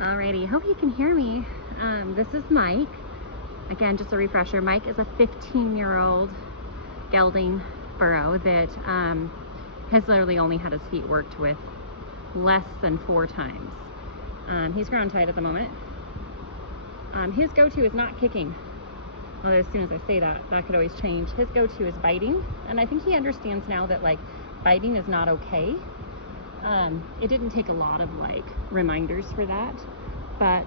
Alrighty, hope you can hear me. This is Mike. Again, just a refresher, Mike is a 15-year-old gelding burro that has literally only had his feet worked with less than 4 times. He's ground tied at the moment. His go-to is not kicking. Although as soon as I say that, that could always change. His go-to is biting, and I think he understands now that like biting is not okay. It didn't take a lot of like reminders for that, but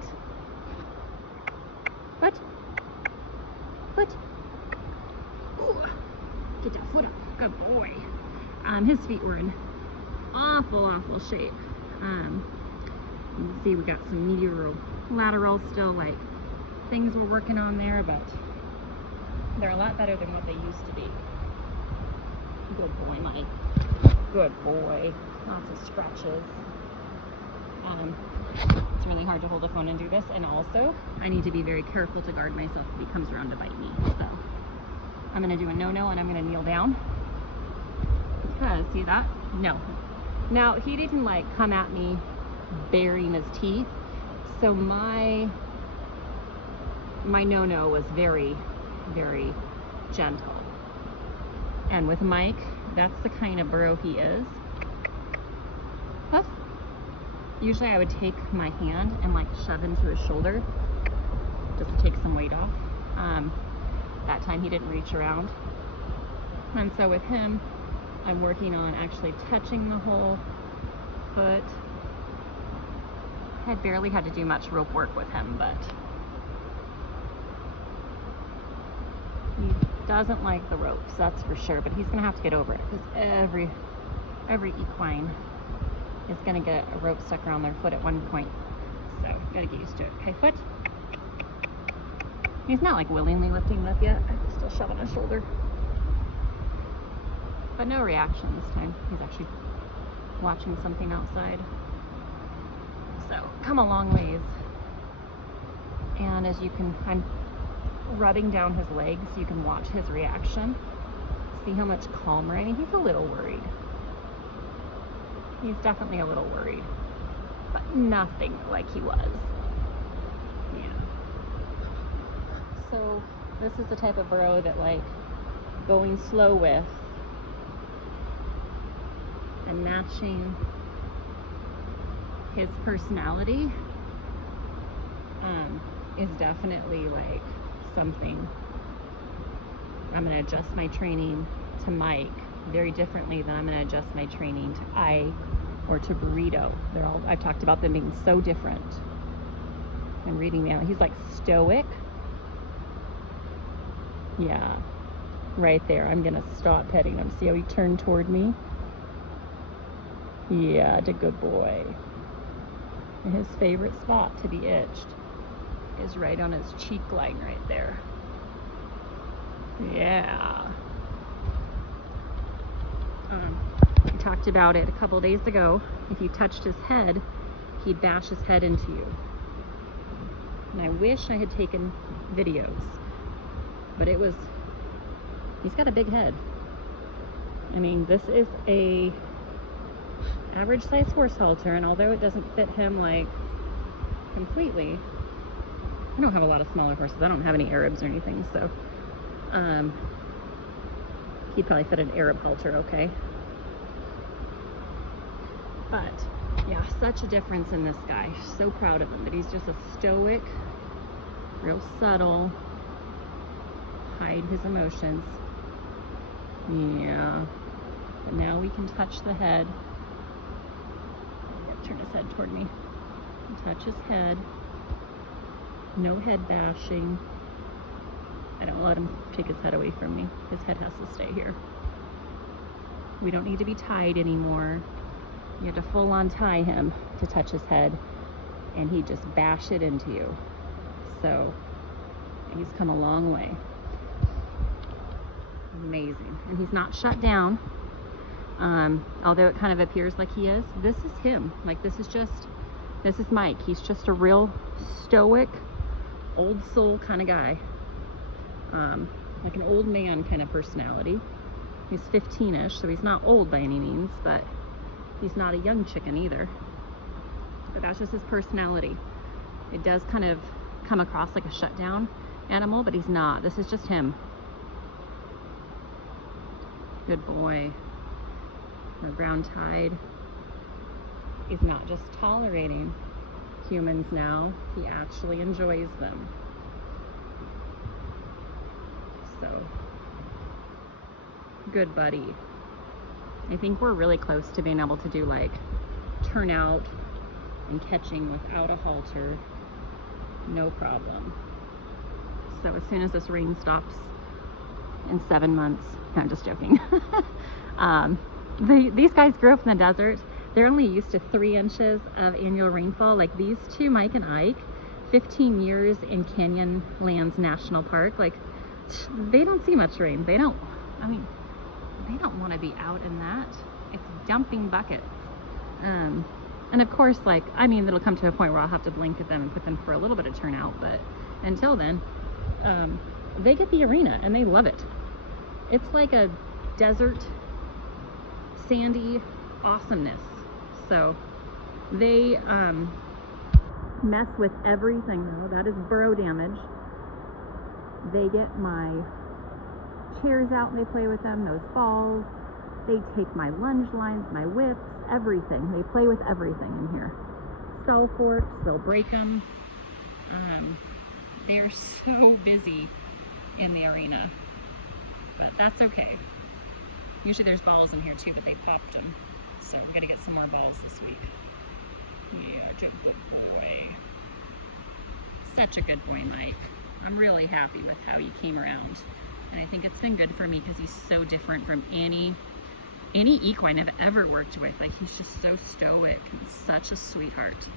ooh, get that foot up, good boy. His feet were in awful shape. You can see we got some medial lateral still, like things we're working on there, but they're a lot better than what they used to be. Good boy, Mike. Good boy. Lots of scratches. It's really hard to hold a phone and do this, and also I need to be very careful to guard myself if he comes around to bite me. So I'm gonna do a no-no and I'm gonna kneel down. See that? No. Now he didn't like come at me baring his teeth, so my no-no was very gentle. And with Mike, that's the kind of burro he is. Huff. Usually I would take my hand and like shove into his shoulder just to take some weight off. That time he didn't reach around. And so with him, I'm working on actually touching the whole foot. I barely had to do much rope work with him, but he doesn't like the ropes, that's for sure, but he's gonna have to get over it because every equine is gonna get a rope stuck around their foot at one point. So gotta get used to it. Okay, foot. He's not like willingly lifting it up yet. I'm still shoving his shoulder. But no reaction this time. He's actually watching something outside. So come a long ways. And as you can, I'm rubbing down his legs, you can watch his reaction. See how much calmer. I mean, he's a little worried. He's definitely a little worried, but nothing like he was. Yeah. So this is the type of burro that like going slow with and matching his personality is definitely like something. I'm going to adjust my training to Mike very differently than I'm going to adjust my training to Ike or to Burrito. I've talked about them being so different. I'm reading now. He's like stoic. Yeah, right there. I'm going to stop petting him. See how he turned toward me? Yeah, it's a good boy. And his favorite spot to be itched is right on his cheek line right there. Yeah. We talked about it a couple days ago. If you touched his head, he'd bash his head into you. And I wish I had taken videos, but he's got a big head. I mean, this is a average size horse halter, and although it doesn't fit him like completely, I don't have a lot of smaller horses. I don't have any Arabs or anything, so he'd probably fit an Arab halter okay. But yeah, such a difference in this guy. So proud of him, but he's just a stoic, real subtle, hide his emotions. Yeah, but now we can touch the head. Turn his head toward me. Touch his head. No head bashing. I don't let him take his head away from me. His head has to stay here. We don't need to be tied anymore. You have to full on tie him to touch his head, and he'd just bash it into you. So he's come a long way. Amazing. And he's not shut down. Although it kind of appears like he is, this is him. Like this is Mike. He's just a real stoic, old soul kind of guy. Like an old man kind of personality. He's 15-ish, so he's not old by any means, but he's not a young chicken either. But that's just his personality. It does kind of come across like a shutdown animal, but he's not. This is just him. Good boy. Our brown tide is not just tolerating humans now, he actually enjoys them. So, good buddy. I think we're really close to being able to do like turnout and catching without a halter, no problem. So as soon as this rain stops in 7 months, no, I'm just joking. These guys grew up in the desert. They're only used to 3 inches of annual rainfall. Like these two, Mike and Ike, 15 years in Canyonlands National Park. Like they don't see much rain. They don't want to be out in that. It's dumping buckets. And of course, like, it'll come to a point where I'll have to blanket them and put them for a little bit of turnout, but until then, they get the arena and they love it. It's like a desert, sandy awesomeness. So they mess with everything though. That is burrow damage. They get my chairs out and they play with them, those balls. They take my lunge lines, my whips, everything. They play with everything in here. Stall forks, they'll break them. They are so busy in the arena, but that's okay. Usually there's balls in here too, but they popped them. So we gotta get some more balls this week. Yeah, good boy. Such a good boy, Mike. I'm really happy with how he came around. And I think it's been good for me because he's so different from any equine I've ever worked with. Like, he's just so stoic and such a sweetheart.